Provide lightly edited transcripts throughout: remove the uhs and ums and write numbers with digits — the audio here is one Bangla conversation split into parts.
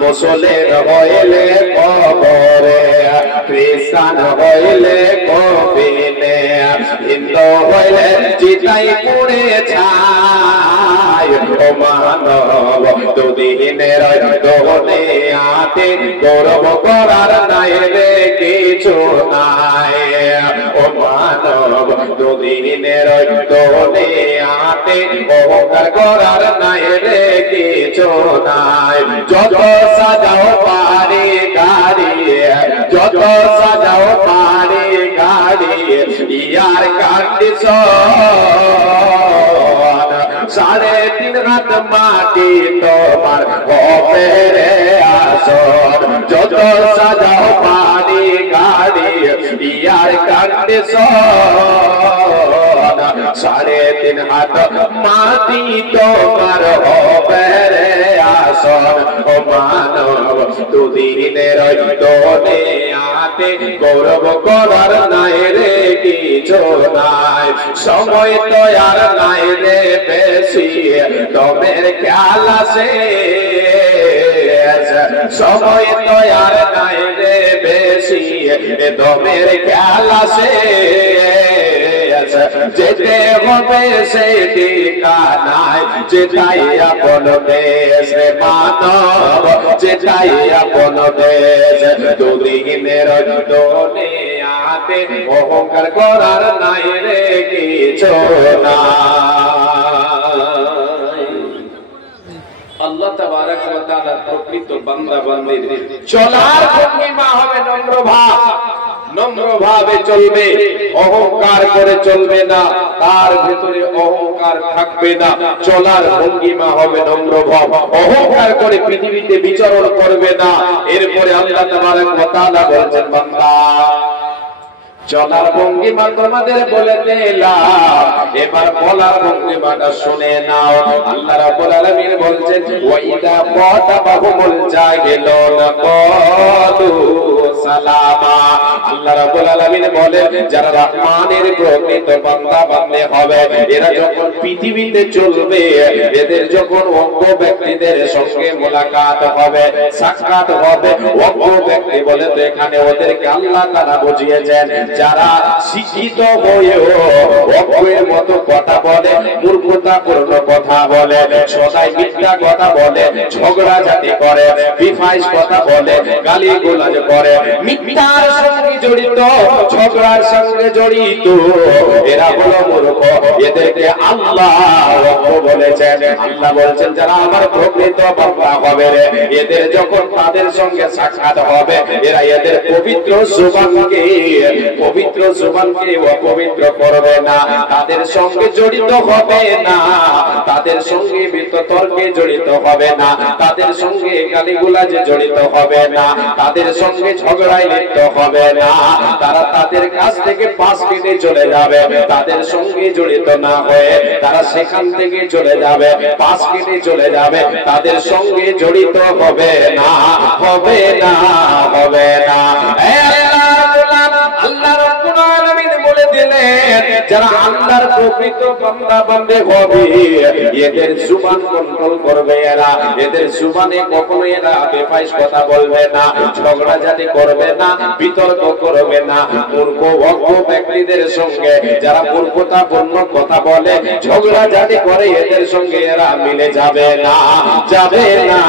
মুসলিম হইলে কবরে, খ্রিস্টান হইলে কবিনে, হিন্দু হইলে চিতাই পুড়ে ছাই। ও মানব দুদিনের দুনিয়াতে গৌরব করার নাই রে কিছু নাই। ও মানব দুদিনের দুনিয়াতে অহংকার করার নাই রে কিছু নাই। যত সাজাও পারি গাড়ি, যত সাজাও পারি গাড়ি, ইয়ার কন্ডিশন 3.5 হাত মাটি তোমার হবে রে আসন। যত সাজাও পারি গাড়ি, ইয়ার কন্ডিশন 3.5 হাত মাটি তোমার হবে রে আসন। ও মানব দুদিনের দুনিয়াতে গৌরব করার নাই রে কিছু নাই। সময় তো আর নাই রে বেশি, তোমের খেয়াল আছে। সময় তো আর নাই রে বেশি, তোমের খেয়াল আছে। যেতে হবে সেই ঠিকানায়, যেটাই আপন দেশ রে মানব, যেটাই আপন দেশ। দুদিনের দুনিয়াতে অহংকার করার নাই রে কিছু নাই। আল্লাহ তাবারক ওয়া তাআলা প্রকৃত বান্দা বান্দির চলার ভঙ্গিমা হবে নম্র ভাব, নম্র ভাবে চলবে, অহংকার করে চলবে না, তার ভিতরে অহংকার থাকবে না। চলার ভঙ্গিমা হবে নম্র ভাব, অহংকার করে পৃথিবীতে বিচরণ করবে না। এরপরে আল্লাহ তাবারক ওয়া তাআলা বলেন, বান্দা চলার ভঙ্গিমা তোমাদের বলে দিলাম, এবার বলার ভঙ্গিমাটা শুনে নাও। আল্লাহ রাব্বুল আলামিন বলছেন, ওয়াইদা ফাতাবাহুমুল জাহিলুনা ক্বালু সালামা। আল্লাহ রাব্বুল আলামিন বলেন, যারা রহমানের প্রকৃত বান্দা বান্দে হবে, এরা যখন পৃথিবীতে চলবে, এদের যখন অজ্ঞ ব্যক্তিদের সঙ্গে মোলাকাত হবে, সাক্ষাৎ হবে, অজ্ঞ ব্যক্তি বলে তো এখানে ওদেরকে আল্লাহ তাআলা বুঝিয়েছেন, যারা শিক্ষিত হয়েও অজ্ঞের মতো কথা বলে, মূর্খতাপূর্ণ কথা বলে, সদাই মিথ্যা কথা বলে, ঝগড়াঝাটি করে, বিফাইশ কথা বলে, গালিগালাজ করে, মিথ্যার সঙ্গে জড়িত, ঝগড়ার সঙ্গে জড়িত, এরা হলো মূর্খ। এদেরকে আল্লাহ অজ্ঞ বলেছেন। আল্লাহ বলেছেন, যারা আমার প্রকৃত বান্দা হবে রে, এদের যখন তাদের সঙ্গে সাক্ষাৎ হবে, এরা এদের পবিত্র জবানকে অপবিত্র করবে না, তাদের সঙ্গে জড়িত হবে না, তাদের সঙ্গে বিতর্কে জড়িত হবে না, তাদের সঙ্গে গালিগালাজে জড়িত হবে না, তাদের সঙ্গে ঝগড়ায় লিপ্ত হবে না। তারা তাদের কাছ থেকে পাশ কেটে চলে যাবে, তাদের সঙ্গে জড়িত না হয়ে তারা সেখান থেকে চলে যাবে, পাশ কেটে চলে যাবে, তাদের সঙ্গে জড়িত হবে না, হবে না, হবে না। আল্লাহ রাব্বুল আলামিন বলে দিলেন, যারা আল্লাহর প্রকৃত বান্দা বান্দে হবে, এদের জুবান কন্ট্রোল করবে এরা, এদের জুবানে কখনো এরা বেফাইশ কথা বলবে না, ঝগড়াঝাটি করবে না, বিতর্ক করবে না। মূর্খ অজ্ঞ ব্যক্তিদের সঙ্গে যারা মূর্খতাপূর্ণ কথা বলে, ঝগড়াঝাটি করে, এদের সঙ্গে এরা মিলে যাবে না, যাবে না,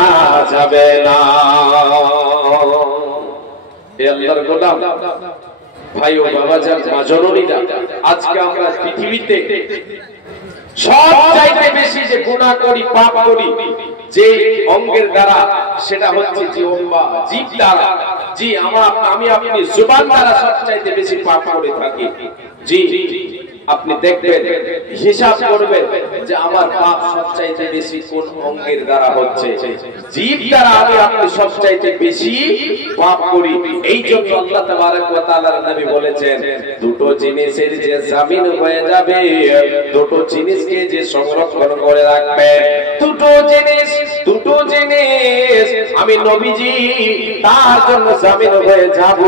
যাবে না। আল্লাহর গোলাম ভাই ও বাবাজান, মা জননীরা, আজকে আমরা পৃথিবীতে সব চাইতে বেশি যে গুনাহ করি, পাপ করি, যে অঙ্গের দ্বারা, সেটা হচ্ছে জিহ্বা দ্বারা। জি, আমি আপনি জবান দ্বারা সব চাইতে বেশি পাপ করে থাকি। জি, আপনি দেখবেন, হিসাব করবেন যে আমার পাপ সবচাইতে বেশি কোন অঙ্গের দ্বারা হচ্ছে। জিহ্বা দ্বারা আমি আপনি সবচাইতে বেশি পাপ করি। এই জন্য আল্লাহ তাবারক ওয়া তাআলার নবী বলেছেন, দুটো জিনিসের যে জামিন হয়ে যাবে, দুটো জিনিসকে যে সংরক্ষণ করে রাখবে, দুটো জিনিস আমি নবীজি তার জন্য জামিন হয়ে যাব,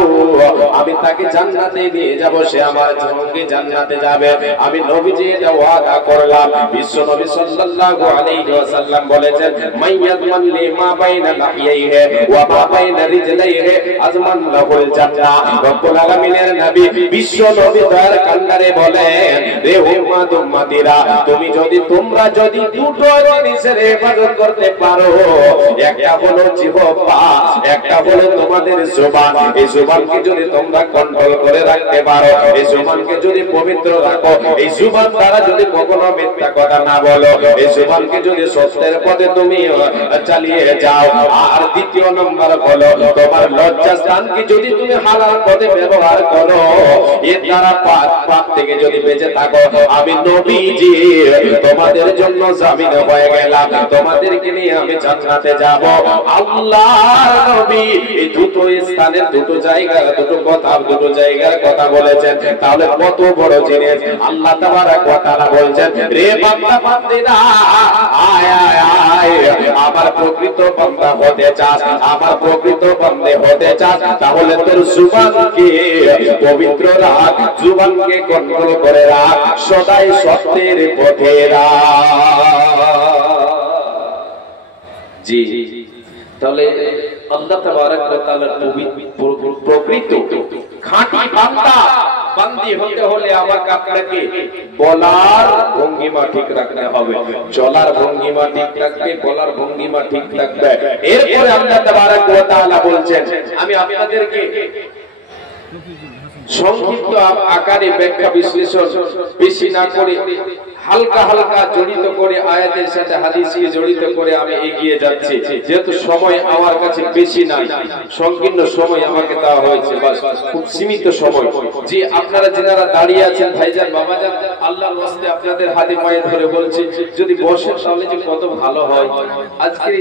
আমি তাকে জান্নাতে নিয়ে যাব, সে আমার সঙ্গে জান্নাতে যাবে। আমি নবীজি এটা ওয়াদা করলাম। বিশ্ব নবী সাল্লাল্লাহু আলাইহি ওয়াসাল্লাম বলেছেন, মাইয়াদমান লিমা বাইনা লাহিয়াইহি ওয়া মা বাইনা রিজলাইহি আজমান লাহুল জান্নাহ। রব্বুল আলামিনের নবী বিশ্ব নবী দয়ার কান্ডারে বলেন, রে উম্মত উম্মতিরা, তোমরা যদি দুটো জিনিসের হেফাজত করতে পারো, একটা হলো জিহ্বা, একটা হলো তোমাদের জবান। এই জবানকে যদি তোমরা কন্ট্রোল করে রাখতে পারো, এই জবানকে যদি পবিত্র রাখো, এই জবান দ্বারা যদি কখনো মিথ্যা কথা না বলো, এই জবানকে যদি সত্যের পথে তুমি চালিয়ে যাও, আর দ্বিতীয় নম্বর হলো তোমার লজ্জাস্থানকে যদি তুমি হালাল পথে ব্যবহার করো, এর দ্বারা পাপ থেকে যদি বেঁচে থাকো, আমি নবীজি তোমাদের জন্য জামিন হয়ে গেলাম, তোমাদেরকে নিয়ে আমি জান্নাতে যাব। আল্লাহর নবী এই দুটো স্থানের দুটো জায়গার কথা বলেছেন। তাহলে কত বড় জিনিস আল্লাহ তাবারক ওয়া তাআলা বলছেন, রে বান্দা বান্দিরা, আয় আয় আয়, আমার প্রকৃত বান্দা হতে চাস, আমার প্রকৃত বান্দে হতে চাস, তাহলে তোর জুবানকে পবিত্র রাখ, জুবানকে কন্ট্রোল করে রাখ, সদাই সত্যের পথে রাখ। জি, তাহলে আল্লাহ তাবারক ওয়া তাআলার প্রকৃত খাঁটি বান্দা বান্দি হতে হলে আমাকে আপনাকে বলার ভঙ্গিমা ঠিক রাখতে হবে, চলার ভঙ্গিমা ঠিক রাখবে, বলার ভঙ্গিমা ঠিক রাখবে। এরপরে আল্লাহ তাবারক ওয়া তাআলা বলছেন, আমি আপনাদেরকে সংক্ষিপ্ত আকারে ব্যাখ্যা বিশ্লেষণ বেশি না করে হালকা হালকা জড়িত করে আয়াতের সাথে হাদিসকে জড়িত করে আমি এগিয়ে যাচ্ছি, যেহেতু সময় আমার কাছে বেশি নাই, সংকীর্ণ সময় আমাকে দেওয়া হয়েছে, বাস খুব সীমিত সময়। যে আপনারা যারা দাঁড়িয়ে আছেন ভাইজান বাবাজান, আল্লাহর ওয়াস্তে আপনাদের হাতে পায়ে ধরে বলছি, যদি বসেন তাহলে যে কত ভালো হয়। আজকে